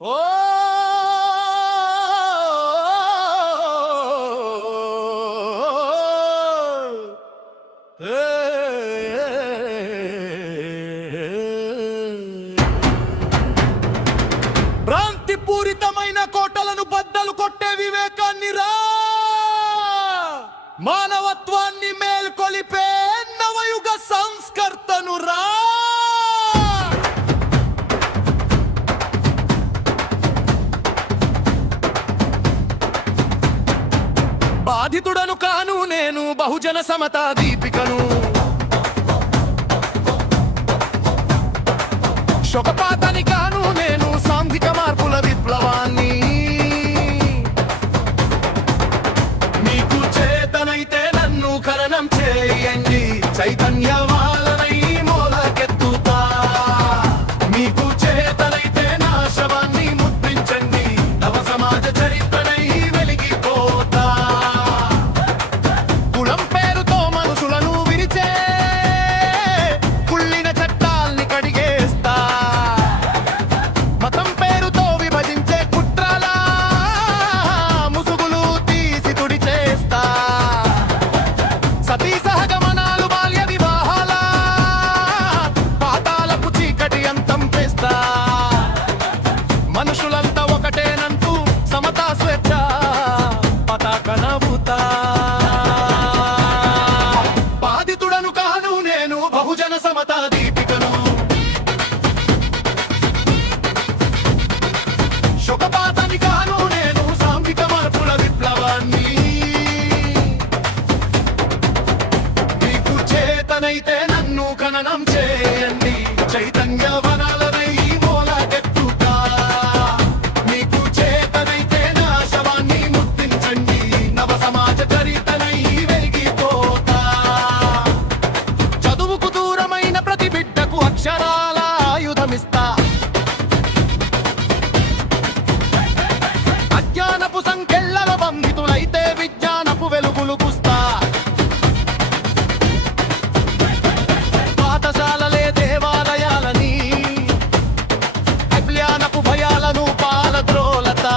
ఓ భ్రాంతిపూరితమైన కోటలను బద్దలు కొట్టే వివేకాన్ని రా, మానవత్వాన్ని మేల్కొలిపే నవయుగ సంస్కర్తను రా. బాధితుడను కాను నేను, బహుజన సమతా దీపికను. శోకపాతని కాను నేను, సాంఘిక మార్పుల విప్లవాన్ని. మీకు చేతనైతే నన్ను ఖననం చేయండి, చైతన్యవాలనై మొలకెత్తుతా. మీకు చేతనైతే నా శవాన్ని ముద్రించండి, నవ సమాజ చరిత్రనై వెలిగిపోతా. కులం పేరుతో మనుషులను విరిచే కుళ్ళిన చట్టాల్ని కడిగేస్తా. మతం పేరుతో విభజించే కుట్రల ముసుగులు తీసి తుడిచేస్తా. సతీ సహగమనాలు, బాల్య వివాహాల పాతాలపు చీకటి అంతం చేస్తా. మనుషులంతా ఒకటేనంటూ సమతా స్వేచ్ఛ పతాక నవ్వుతా. బాధితుడను కాను నేను, బహుజన సమతా దీపికను. శోకపాతని కాను నేను, సాంఘిక మార్పుల విప్లవాన్ని. మీకు చేతనైతే నన్ను ఖననం చేయండి, చైతన్య వనాలనై మొలకెత్తుతా. మీకు చేతనైతే నా శవాన్ని ముద్రించండి, నవ సమాజ చరిత్రనై వెలిగిపోతా. చదువుకు దూరమైన ప్రతి బిడ్డకు అక్షరాల ఆయుధమిస్తా. అజ్ఞానపు సంకెళ్లలో బంధితులైతే విజ్ఞానపు వెలుగులు పుస్తా. పాఠశాలలే దేవాలయాలని, అజ్ఞానపు భయాలను పాలద్రోలతా.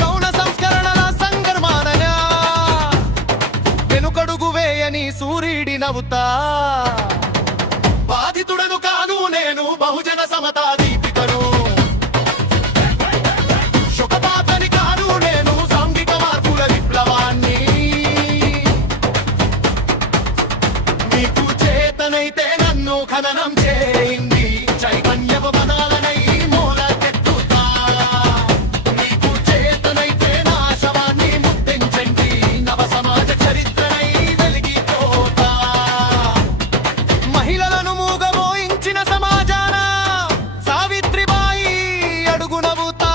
గౌణ సంస్కరణల సంగర్మానగా వెనుకడుగు వేయని సూర్యుడి నవ్వుతా. బాధితుడను కాను నేను, బహుజన సమతా దీపికను. శోకపాతని కాను నేను, సాంఘిక మార్పుల విప్లవాన్ని. మీకు చేతనైతే నన్ను ఖననం చేయండి, చైతన్యపు వనాలనై మొలకెత్తుతా. మీకు చేతనైతే నా శవాన్ని ముద్రించండి, నవ సమాజ చరిత్రనై వెలిగిపోతా. మహిళలను మూగబోయించిన సమాజాన సావిత్రిబాయి అడుగు నవ్వుతా.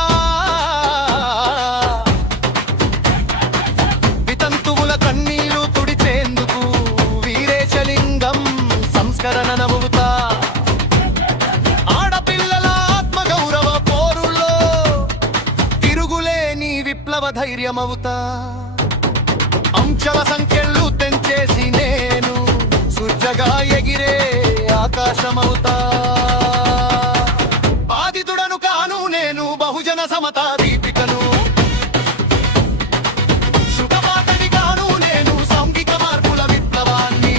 వితంతువుల కన్నీళ్లు తుడిచేందుకు వీరేశలింగం సంస్కరణ నవ్వుతా. ఆడపిల్లల ఆత్మగౌరవ పోరుల్లో తిరుగులేని విప్లవ ధైర్యమవుతా. అంచెల సంఖ్యలు తెంచేసి నేను సూర్యగా ఎగిరే ఆకాశమవుతా. బాధితుడను కాను నేను, బహుజన సమతా దీపికను. శోకపాతని కాను నేను, సాంఘిక మార్పుల విప్లవాన్ని.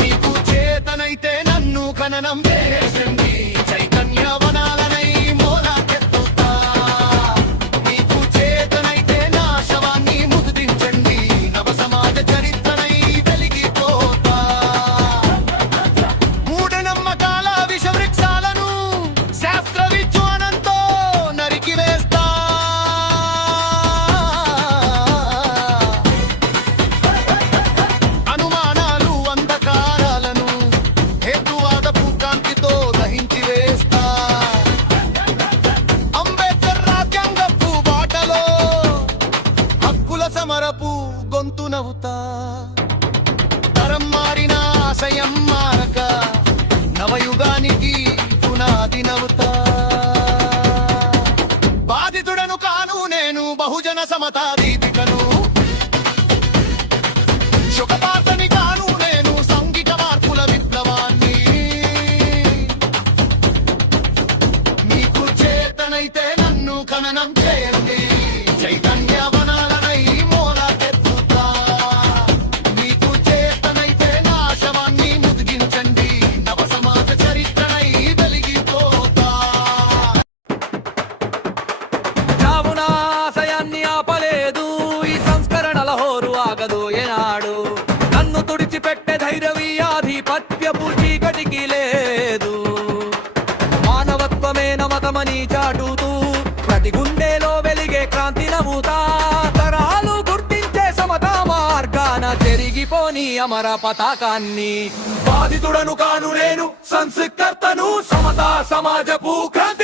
మీకు చేతనైతే నన్ను ఖననం చేయండి, చైతన్య వనాలనై మొలకెత్తుతా. మీకు చేతనైతే నా శవాన్ని ముద్రించండి, నవ సమాజ చరిత్రనై వెలిగిపోతా. మూఢనమ్మకాల విషవృక్షాలను శాస్త్ర విజ్ఞానంతో నరికివేస్తా. అనుమానాలు అంధకారాలను హేతువాదపు కాంతితో దహించి వేస్తా. అంబేద్కర్ రాజ్యాంగపు బాటలో హక్కుల సమరపు గొంతు నవ్వుతా. తరం మారిన ఆశయం మారక నవయుగానికి పునాది నవ్వుతా. బాధితుడను కాను నేను, బహుజన సమతా దీపికను. శోకపాతని కాను నేను, సాంఘిక మార్పుల విప్లవాన్ని. ఖననం చేయండి చైతన్య వనాలనై మోలాకెత్తుతా మీకు చేతనైతే నాశవాన్ని ముదిగించండి నవ సమాజ చరిత్రనై వెలిగిపోతా చావున ఆశయాన్ని ఆపలేదు ఈ సంస్కరణల హోరు ఆగదు ఏనాడు నన్ను తుడిచిపెట్టే ధైర్యం ఈ ఆధిపత్యపు చీకటికి లేదు మానవత్వమే నమతమని చాటుతూ ప్రతి గుండెలో వెలిగే క్రాంతి నవ్వుతా తరాలు గుర్తించే సమతా మార్గాన చెరిగిపోని అమర పతాకాన్ని బాధితుడను కాను నేను సంస్కర్తను సమతా సమాజపు క్రాంతి